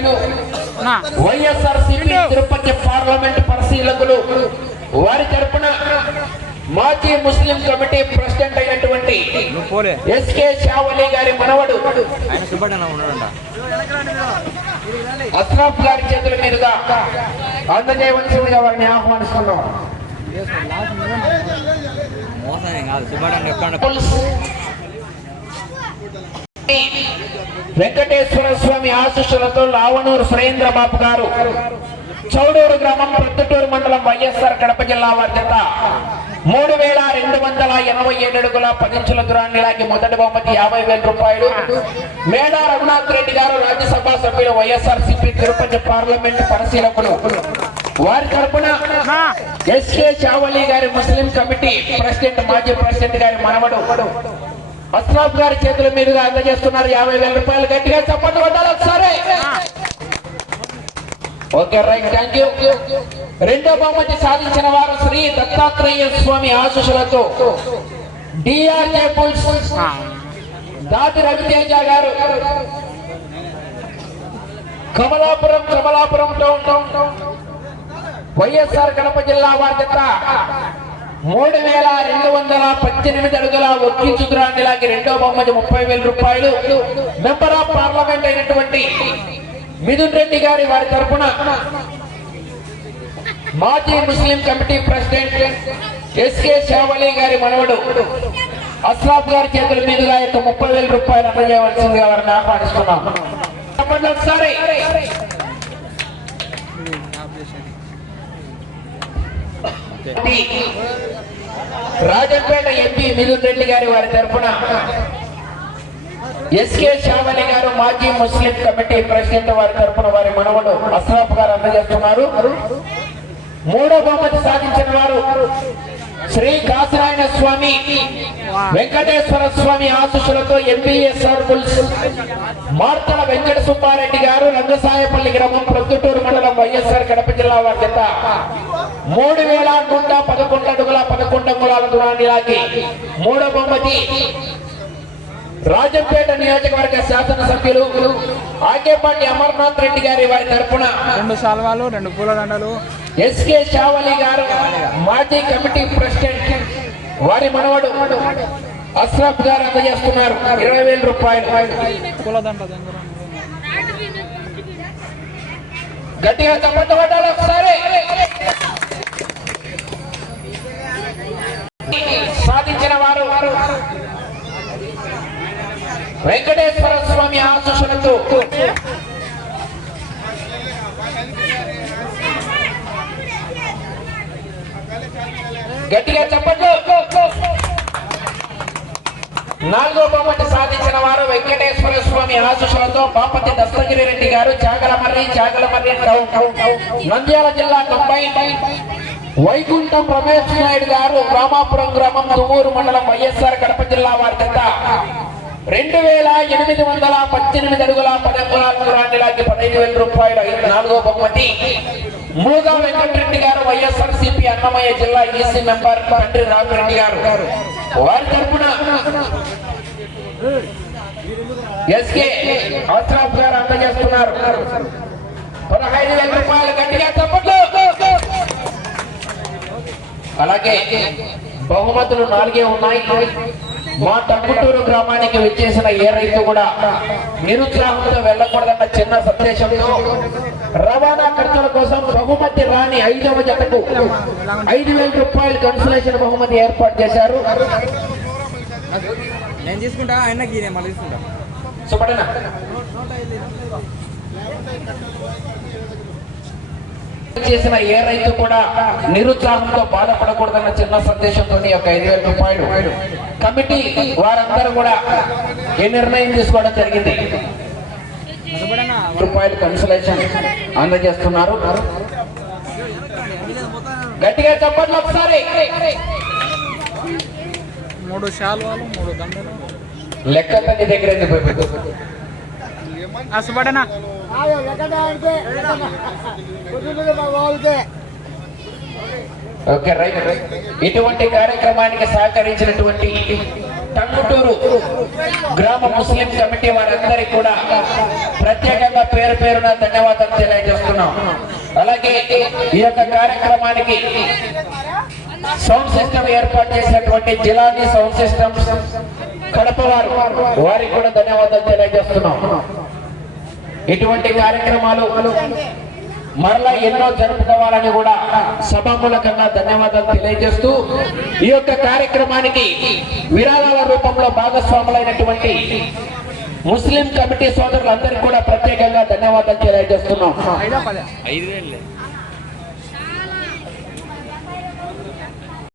సభ్యులు వైఎస్ఆర్ తిరుపతి పార్లమెంట్ పరిశీలకులు వారి తరపున మాజీ ముస్లిం కమిటీ ప్రెసిడెంట్ అయినటువంటి ఎస్కే చావలి గారి మనవడు అస్రాఫ్ గారి చేతుల మీదుగా అందజేయవలసిందిగా వారిని ఆహ్వానిస్తున్నాం. వెంకటేశ్వర స్వామి ఆశీస్సులతో లావణూరు సురేంద్ర బాబు గారు చౌడూరు గ్రామం ప్రొద్దుటూరు మండలం వైఎస్ఆర్ కడప జిల్లా వర్ధత మూడు వేల రెండు వందల ఎనభై ఏడు అడుగుల పదించుల దూరాన్ని లాగి మొదటి బహుమతి యాభై వేల రూపాయలు. మేడా రఘునాథ్ రెడ్డి గారు రాజ్యసభ సభ్యులు వైఎస్ఆర్ సిపి తిరుపతి పార్లమెంట్ పరిశీలకులు. వారి తరపున ఎస్కే చావలి గారి ముస్లిం కమిటీ ప్రెసిడెంట్ మాజీ ప్రెసిడెంట్ గారి మనవడు అస్రాఫ్ గారి చేతుల మీదుగా అందజేస్తున్నారు. యాభై వేల రూపాయలు గట్టిగా చప్పట్లు కొట్టాలి ఒకసారి. Okay right thank you. రెండో బహుమతి సాధించిన వారు శ్రీ దత్తాత్రేయ స్వామి ఆశీస్సులతో డిఆర్జే పుల్స్ దాటి రవితేజ గారు. Kamalapuram Kamalapuram town town YSR Kadapa జిల్లా వారి మూడు వేల రెండు వందల పద్దెనిమిది అడుగుల ఒక్కించు గ్రాండిలాకి రెండో బహుమతి ముప్పై వేల రూపాయలు. మెంబర్ ఆఫ్ పార్లమెంట్ అయినటువంటి మిథున్ రెడ్డి గారి వారి తరపున మాజీ ముస్లిం కమిటీ ప్రెసిడెంట్ ఎస్కే షావలి గారి మనవడు అస్లాబ్ గారి చేతుల మీదుగా యొక్క ముప్పై వేల రూపాయలు అందజేయవలసిందిగా వారిని ఆహ్వానిస్తున్నాం. చెప్పండి ఒకసారి రాజంపేట ఎంపీ మిథున్ రెడ్డి గారి వారి తరఫున ఎస్కే శ్యామలి గారు మాజీ ముస్లిం కమిటీ ప్రెసిడెంట్ వారి తరఫున వారి మనవడు అస్రాఫ్ గారు అందజేస్తున్నారు. మూడో బహుమతి సాధించిన వారు శ్రీ కాసరాయణ స్వామి వెంకటేశ్వర స్వామి ఆశీస్సులతో ఎంబీఏ సర్కుల్స్ మార్తల వెంకట సుబ్బారెడ్డి గారు రంగసాయపల్లి గ్రామం ప్రొద్దుటూరు మండలం వైఎస్ఆర్ కడప జిల్లా వారి మూడు వేల నూట పదకొండు అడుగుల పదకొండు అంగుళాల దూరాన్ని లాగి మూడో బహుమతి రాజంపేట నియోజకవర్గ శాసనసభ్యులు ఆకేపాటి అమర్నాథ్ రెడ్డి గారి వారి తరపున రెండు సాల్వాలు రెండు పూల దండలు. ఎస్కే షావలి గారు మాజీ కమిటీ ప్రెసిడెంట్ వారి మనవడు అస్రాఫ్ గారు అందజేస్తున్నారు ఇరవై వేల రూపాయలు. గట్టిగా చప్పట్లు కొట్టాలి ఒకసారి. సాధించిన వారు వెంకటేశ్వర స్వామి ఆశీస్సులతో గట్టిగా చెప్పండి నాలుగో బహుమతి సాధించిన వారు వెంకటేశ్వర స్వామి ఆశీస్సులతో బాపతి దస్తగిరి రెడ్డి గారు చాగలమర్రి చాగలమర్రి నంద్యాల జిల్లా కంబైన్ వైకుంఠం రమేష్ నాయుడు గారు రామాపురం గ్రామం తుమ్మూరు మండలం వైఎస్ఆర్ కడప జిల్లా వారి రెండు వేల ఎనిమిది వందల పద్దెనిమిది అడుగుల పదకొండు దూరానికి పదహైదు వేల రూపాయలు ఐదు నాలుగో బహుమతి. మూగా వెంకటరెడ్డి గారు వైఎస్ఆర్ సిపి అన్నమయ్య జిల్లా ఈసీ మెంబర్ తండ్రి రామిరెడ్డి గారు. వారి తరఫున ఎస్కే అస్రాఫ్ గారు అందజేస్తున్నారు. పదహైదు వేల రూపాయలు గట్టిగా తప్పట్లు అలాగే బహుమతులు నాలుగే ఉన్నాయి. మా తప్పుటూరు గ్రామానికి విచ్చేసిన ఏ రైతు కూడా నిరుత్సాహంతో వెళ్ళకూడదన్న చిన్న సందేశంతో రవ కోసం బహుమతి రాని ఐదవ జతకు ఐదు వేల రూపాయలు కన్సలేషన్ బహుమతి ఏర్పాటు చేశారు. నేను తీసుకుంటా ఆయనకి నేను మళ్ళీ తీసుకుంటా. చేసిన ఏ రైతు కూడా నిరుత్సాహంతో బాధపడకూడదన్న చిన్న సందేశంతో యొక్క ఐదు వేల రూపాయలు. కమిటీ వారందరూ కూడా ఈ నిర్ణయం తీసుకోవడం జరిగింది? రూపాయలు కన్సలేషన్ అందజేస్తున్నారు. గట్టిగా చెప్పండి ఒకసారి. మూడు శాల్వాలు మూడు దండలు. లెక్క నీ దగ్గర ఓకే రైట్ ఇటువంటి కార్యక్రమానికి సహకరించినటువంటి టంగుటూరు గ్రామ ముస్లిం కమిటీ వారందరికీ కూడా ప్రత్యేకంగా పేరు పేరు పేరున ధన్యవాదాలు తెలియజేస్తున్నాం. అలాగే ఈ యొక్క కార్యక్రమానికి సౌండ్ సిస్టమ్ ఏర్పాటు చేసినటువంటి జిలాని సౌండ్ సిస్టమ్ కడప వారు వారికి కూడా ధన్యవాదాలు తెలియజేస్తున్నాం. ఇటువంటి కార్యక్రమాలు మరలా ఎన్నో జరుపుకోవాలని కూడా సభామూలకంగా ధన్యవాదాలు తెలియజేస్తూ ఈ యొక్క కార్యక్రమానికి విరాళాల రూపంలో భాగస్వాములైనటువంటి ముస్లిం కమిటీ సోదరులందరికీ కూడా ప్రత్యేకంగా ధన్యవాదాలు తెలియజేస్తున్నాం.